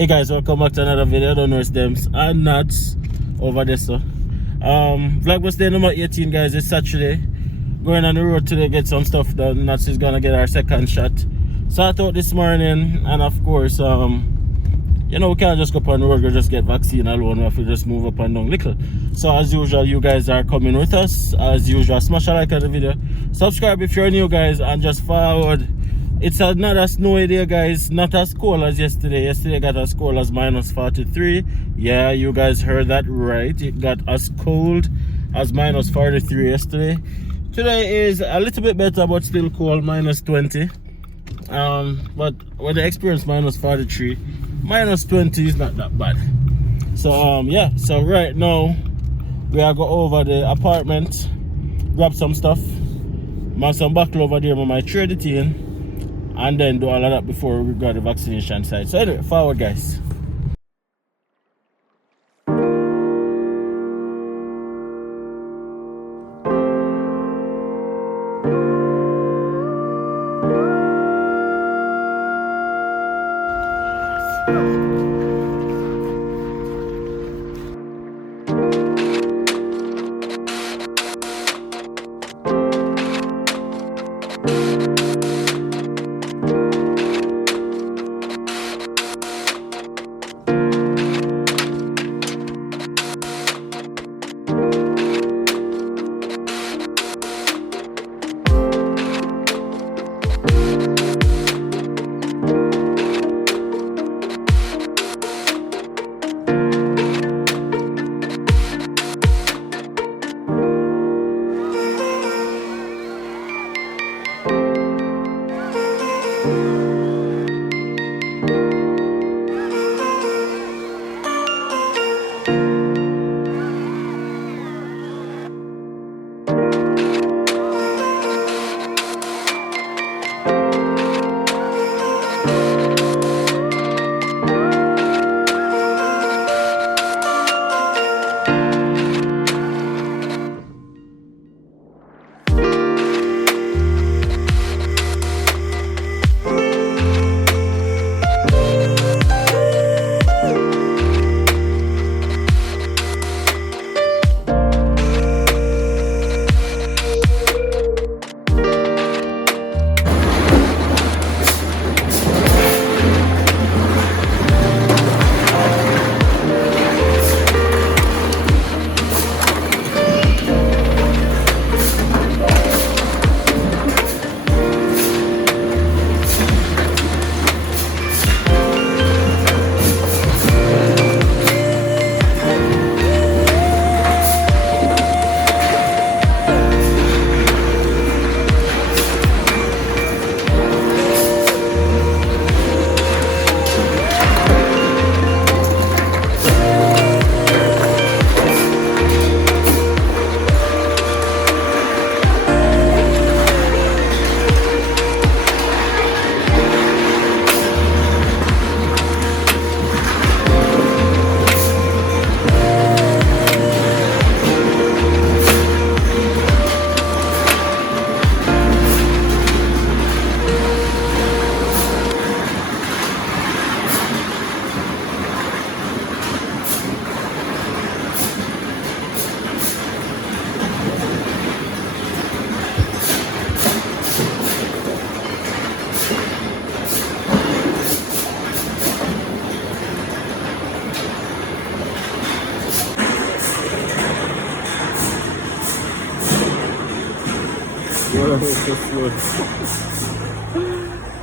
Hey guys, welcome back to another video. I don't know it's them and nuts over there, so Vlogmas day number 18, guys. It's Saturday. Going on the road today, get some stuff done. Nuts is gonna get our second shot. Start out this morning, and of course, you know, we can't just go up on the road and just get vaccine alone. We have to just move up and down little. So as usual, you guys are coming with us. As usual, smash a like on the video, subscribe if you're new, guys, and just forward. It's not a snowy day, guys. Not as cold as yesterday. Yesterday got as cold as -43. Yeah, you guys heard that right. It got as cold as -43 yesterday. Today is a little bit better, but still cold, -20. But when they experience -43, -20 is not that bad. So yeah, so right now we are go over the apartment, grab some stuff, have some buckle over there, my trade it in, and then do all of that before we go to the vaccination site. So anyway, forward, guys.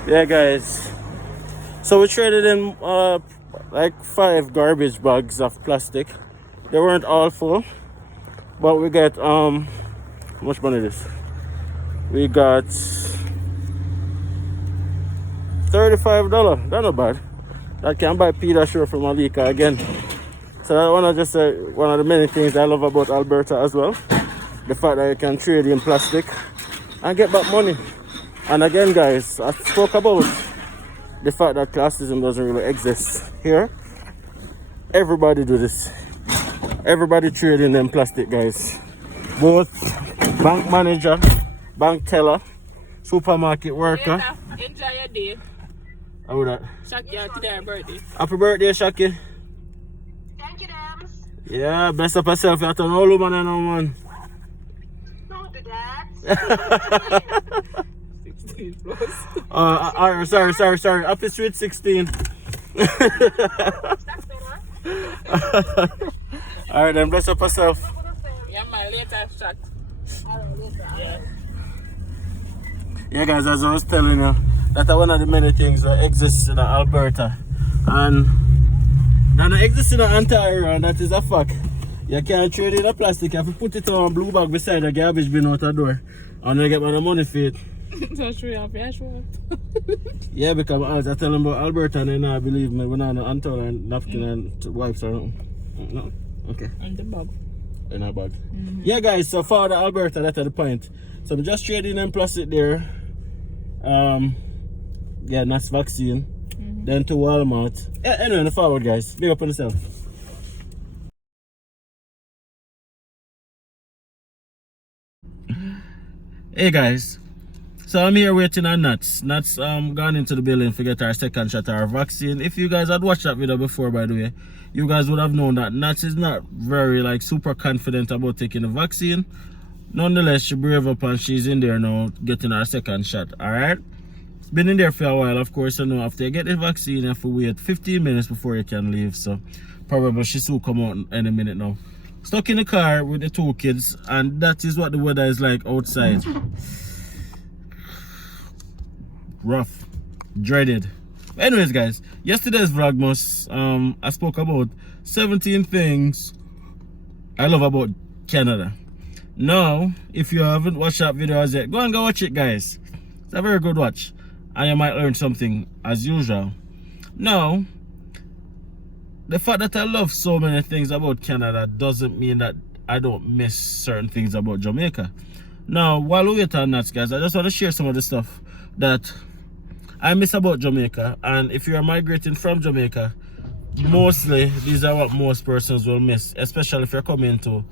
Yeah, guys, so we traded in like 5 garbage bags of plastic. They weren't all full, but we got how much money is this? We got $35. That's not bad. That can buy Peter shirt from Malika again. So that one of just one of the many things I love about Alberta as well, the fact that you can trade in plastic and get back money. And again, guys, I spoke about the fact that classism doesn't really exist here. Everybody do this. Everybody trade in them plastic, guys. Both bank manager, bank teller, supermarket worker. Enjoy your day. How that? Shaki, today her birthday. Happy birthday, Shaki. Thank you, Dams. Yeah, best of yourself. You're an old woman and no man. Don't do that. 16 plus. Sorry. Happy sweet 16. That's better. Alright then, bless up yourself. Yeah, my later shot. Yeah. Yeah guys, as I was telling you, that's one of the many things that exists in Alberta. And that exists in Ontario, and that is a fact. You can't trade in a plastic. You have to put it on a blue bag beside the garbage bin out the door. And you get the money for it. So true, you have to Yeah, because I tell them about Alberta and they not believe me. We're not Ontario and napkin and wipes or nothing. No? Okay. And the bag. In a bag. Yeah guys, so for the Alberta, that's the point. So I'm just trading them plastic there. Yeah, that's vaccine. Then to Walmart. Yeah, anyway, forward guys. Big up on yourself. Hey guys. So I'm here waiting on Nats. Nats gone into the building to get our second shot of our vaccine. If you guys had watched that video before, by the way, you guys would have known that Nats is not very like super confident about taking the vaccine. Nonetheless, she brave up and she's in there now getting our second shot. Alright? It's been in there for a while, of course. You know, after you get the vaccine, you have to wait 15 minutes before you can leave. So probably she soon come out any minute now. Stuck in the car with the two kids, and that is what the weather is like outside. Rough, dreaded. Anyways guys, yesterday's Vlogmas, I spoke about 17 things I love about Canada. Now, if you haven't watched that video as yet, go and go watch it guys. It's a very good watch and you might learn something as usual. Now, the fact that I love so many things about Canada doesn't mean that I don't miss certain things about Jamaica. Now, while we wait on that guys, I just want to share some of the stuff that I miss about Jamaica. And if you're migrating from Jamaica, mostly these are what most persons will miss, especially if you're coming to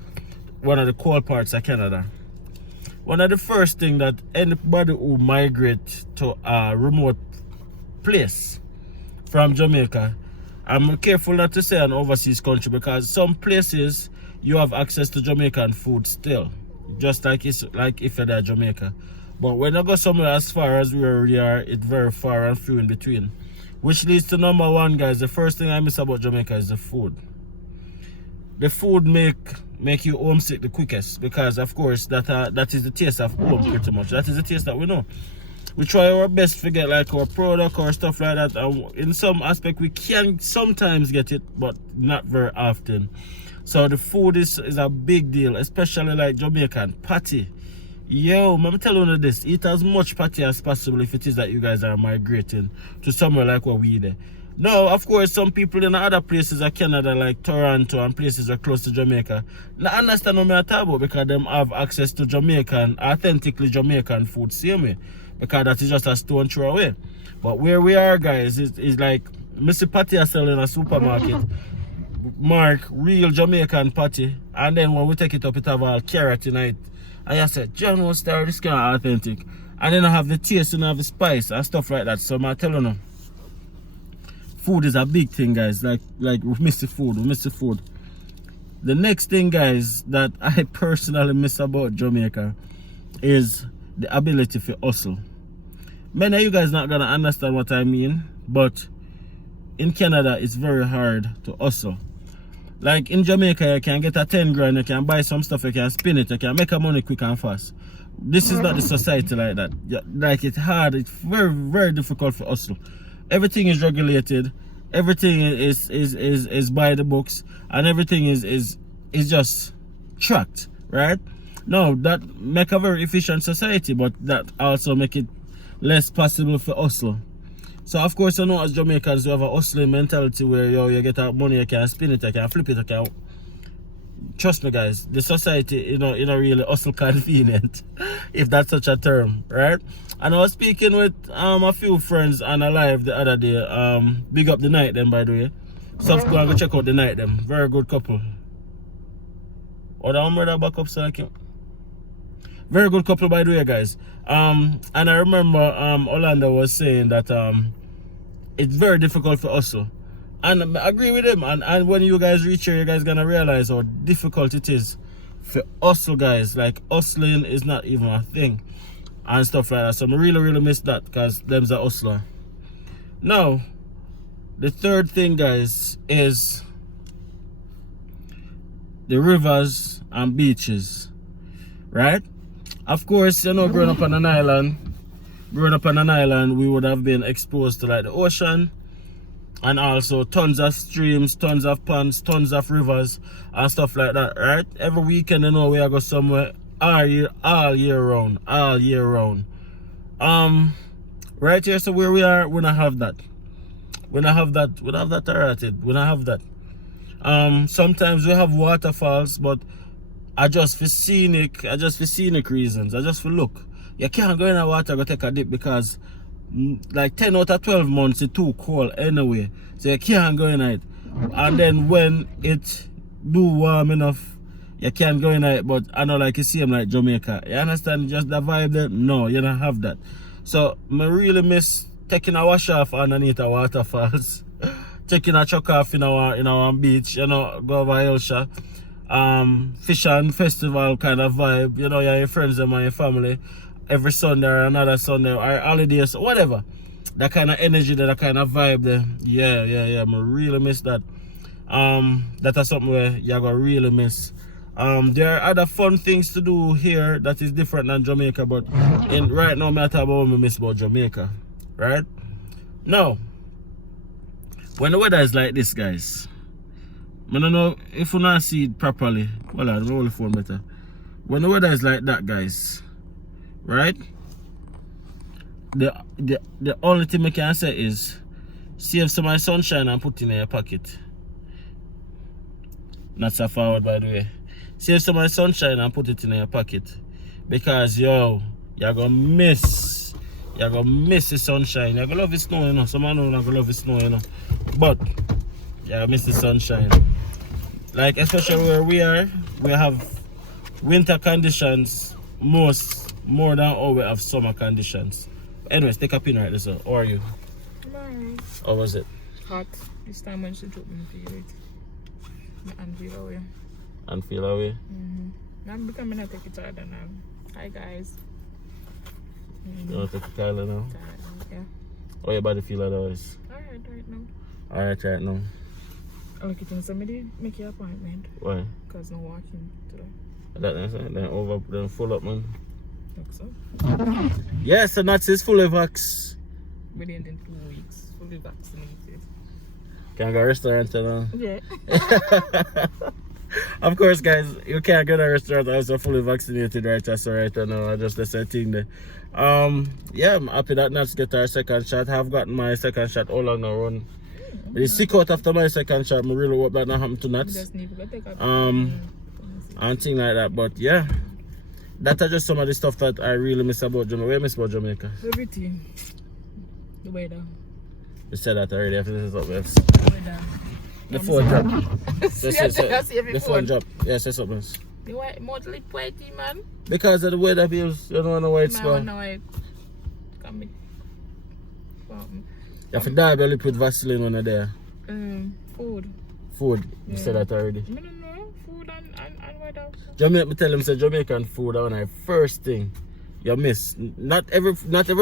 one of the cold parts of Canada. One of the first things that anybody who migrate to a remote place from Jamaica, I'm careful not to say an overseas country, because some places you have access to Jamaican food still, just like it's like if you're there Jamaica. But when I go somewhere as far as where we are, it's very far and few in between. Which leads to number one, guys. The first thing I miss about Jamaica is the food. The food make you homesick the quickest, because of course that is the taste of home pretty much. That is the taste that we know. We try our best to get like our product or stuff like that. And in some aspect we can sometimes get it, but not very often. So the food is a big deal, especially like Jamaican patty. Yo, I'm telling you this, eat as much patty as possible if it is that you guys are migrating to somewhere like where we there. Now, of course, some people in other places of Canada, like Toronto and places are close to Jamaica, not understand what I'm talking about, because them have access to Jamaican, authentically Jamaican food, same way, because that is just a stone throw away. But where we are, guys, is like, Mr. Patty are selling a supermarket, mark real Jamaican patty, and then when we take it up, it have all carrot in it. And I said, John, what's that? This kind of authentic. And then I have the taste and I have the spice and stuff like that. So I'm telling you, food is a big thing, guys. Like we miss the food. We miss the food. The next thing, guys, that I personally miss about Jamaica is the ability for hustle. Many of you guys not gonna understand what I mean, but in Canada, it's very hard to hustle. Like in Jamaica, you can get a 10 grand, you can buy some stuff, you can spin it, you can make a money quick and fast. This is not the society like that. Like it's hard, it's very, very difficult for hustle. Everything is regulated, everything is by the books, and everything is just tracked, right? No, that make a very efficient society, but that also make it less possible for hustle. So of course, you know, as Jamaicans, we have a hustling mentality where you get that money, you can spin it, you can flip it, you can. Trust me, guys, the society, you know really hustle convenient, if that's such a term, right? And I was speaking with a few friends on a live the other day. Big up the night them, by the way. So go and go check out the night them. Very good couple. Or the umbrella back up so I can. Very good couple, by the way, guys. And I remember Orlando was saying that it's very difficult for hustle. And I agree with him. And when you guys reach here, you guys gonna realize how difficult it is for hustle, guys. Like hustling is not even a thing and stuff like that. So I really miss that because them's a hustler. Now, the third thing, guys, is the rivers and beaches, right? Of course, you know, growing up on an island, we would have been exposed to like the ocean and also tons of streams, tons of ponds, tons of rivers and stuff like that, right? Every weekend, you know, we are go somewhere all year round. Right here, so where we are, we don't have that. We don't have that sometimes we have waterfalls, but I just for scenic reasons. I just for look. You can't go in the water go take a dip because like 10 out of 12 months it's too cold anyway. So you can't go in it. And then when it do warm enough, you can't go in it. But I know like you see them like Jamaica. You understand just the vibe there? No, you don't have that. So I really miss taking a wash off underneath the waterfalls. Taking a chuck off in our beach, you know, go over Elsha. Fish and festival kind of vibe, you know, you're your friends and your family every Sunday or another Sunday or holidays, whatever. That kind of energy, that kind of vibe there. Yeah. I really miss that. That is something where you're gonna really miss. There are other fun things to do here that is different than Jamaica, but right now, I talk about what I miss about Jamaica, right? Now, when the weather is like this, guys, I don't know if you not see it properly. Well, I'll roll the phone better. When the weather is like that, guys, right? The only thing I can say is save some of my sunshine and put it in your pocket. Not so forward, by the way. Save some of my sunshine and put it in your pocket. Because, yo, you're going to miss the sunshine. You're going to love the snow, you know. Some man don't love the snow, you know. But, yeah, miss the sunshine. Like, especially where we are, we have winter conditions more than how we have summer conditions. Anyways, take a pin right there, so. How are you? Alright. How was it? Hot. This time when she took me to feel it. And feel away. And feel away? I'm becoming a take it harder now. Hi guys. You want to take a Tyler now? Yeah. How your body feel otherwise? Alright right now. Alright right now. I look at somebody make your appointment. Why? Because no walking today. Then full up, man. Look so. Yes, and that's his fully vax. Within 2 weeks. Fully vaccinated. Can I go to a restaurant now? Yeah. Of course, guys, you can't go to a restaurant as a fully vaccinated right now. I just the same thing there. Yeah, I'm happy that Nats get our second shot. I've gotten my second shot all on the run. But sick out after my second shot. I really hope that not happen to Nats. And things like that. But yeah, that's just some of the stuff that I really miss about Jamaica. What do you miss about Jamaica? Everything. The weather. You said that already. After this is up, yes. The weather. The phone drop. The phone drop. Yes, say something. The white mostly whitey man. Because of the weather bills, you don't know why it's gone. You have to die belly put Vaseline on there. Food. Food. You said that already. I don't know. Food and weather. Jamaica, me tell him say Jamaican food are the first thing you miss. Not every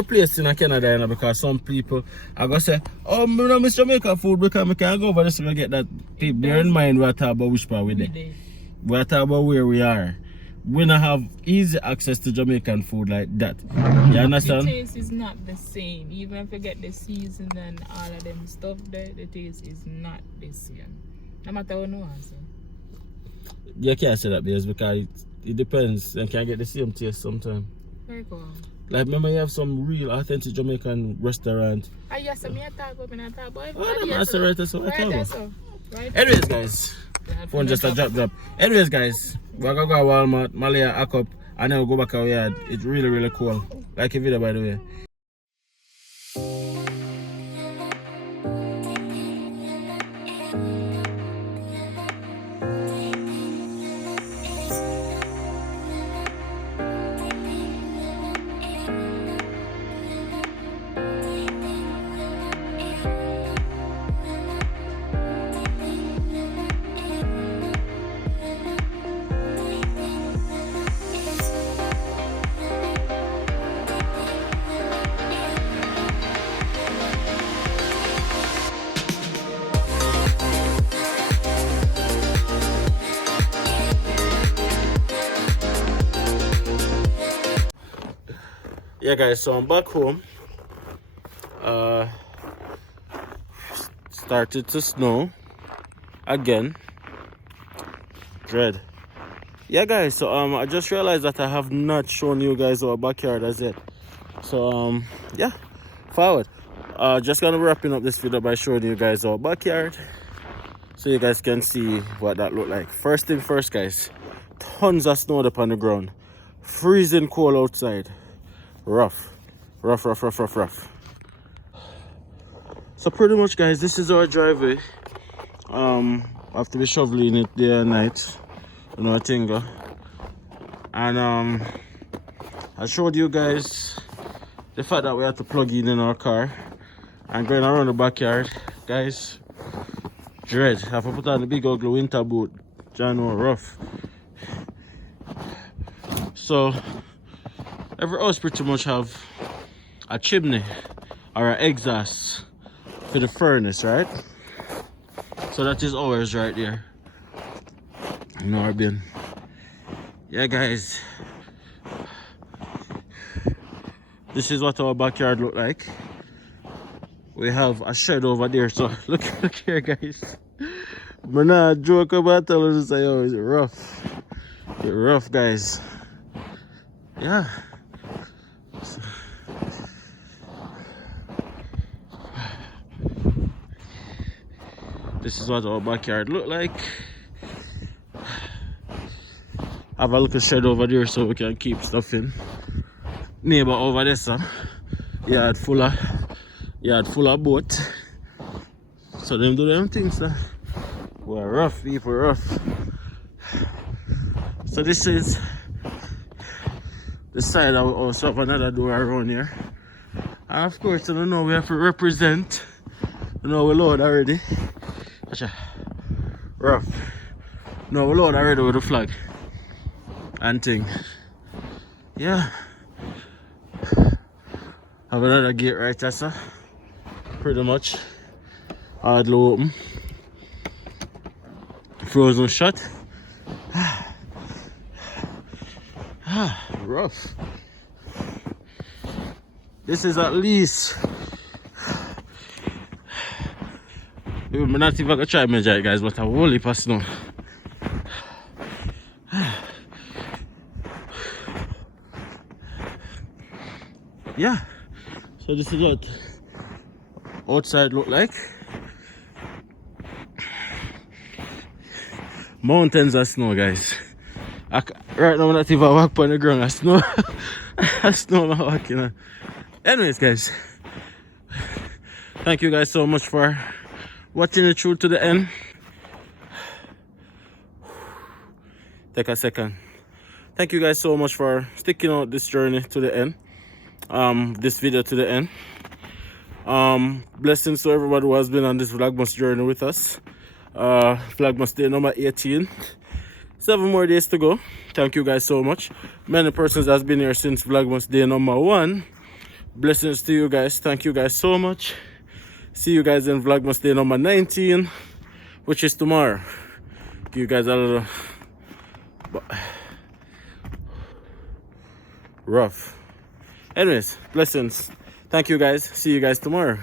place in Canada, you know, because some people are gonna say, oh, I don't miss Jamaican food because I can't go over this to get that. People bear in mind we are talking about which part we're there. We are talking about where we are. We don't have easy access to Jamaican food like that. You understand? The taste is not the same. Even if you get the season and all of them stuff there, the taste is not the same. No matter what no answer. You can't say that because it depends. You can get the same taste sometimes. Very cool. Like remember you have some real authentic Jamaican restaurant. Yes, I'm here talk about. Oh, that's right, that's what I talk Right. Anyways, guys. Phone just a drop. Anyways, guys, we're gonna go to Walmart, Malaya, Akop, and then we'll go back our yard. It's really cool. Like a video, by the way. Yeah guys, so I'm back home. Started to snow again. Dread. Yeah guys, so I just realized that I have not shown you guys our backyard as yet. So yeah, forward. Just gonna be wrapping up this video by showing you guys our backyard, so you guys can see what that look like. First thing first guys, tons of snow up on the ground, freezing cold outside, rough. So pretty much guys, this is our driveway. I have to be shoveling it day and night, you know, tinga. And I showed you guys the fact that we had to plug in our car and going around the backyard. Guys, dread. I have to put on the big ugly winter boot. Jano rough. So every house pretty much have a chimney or an exhaust for the furnace, right? So that is ours right there in our bin. Yeah guys, this is what our backyard look like. We have a shed over there, so look here guys. I'm not joke about telling you, yo, it's rough. It's rough guys. Yeah. So, this is what our backyard look like. Have a little shed over there so we can keep stuff in. Neighbor over there, son. Yard full of boat. So them do them things, sir. We're rough people, rough. So this is the side that we also have another door around here. And of course, I don't know, we have to represent. You know, we're load already. Rough. No, we're load already with the flag and thing. Yeah. Have another gate right there, sir. Pretty much. Hardly open. Frozen shut. Rough. This is at least. I'm not even gonna try measure it, guys, but a whole heap of snow. Yeah. So this is what outside look like. Mountains of snow, guys. Right now I'm not even walking on the ground. I snow. I snow I'm walking on. Anyways guys, thank you guys so much for watching it through to the end. Take a second. Thank you guys so much for sticking out this journey to the end. This video to the end. Blessings to everybody who has been on this Vlogmas journey with us. Vlogmas day number 18. 7 more days to go. Thank you guys so much. Many persons has been here since Vlogmas day number 1. Blessings to you guys. Thank you guys so much. See you guys in Vlogmas day number 19, which is tomorrow. Give you guys a little rough. Anyways, blessings. Thank you guys. See you guys tomorrow.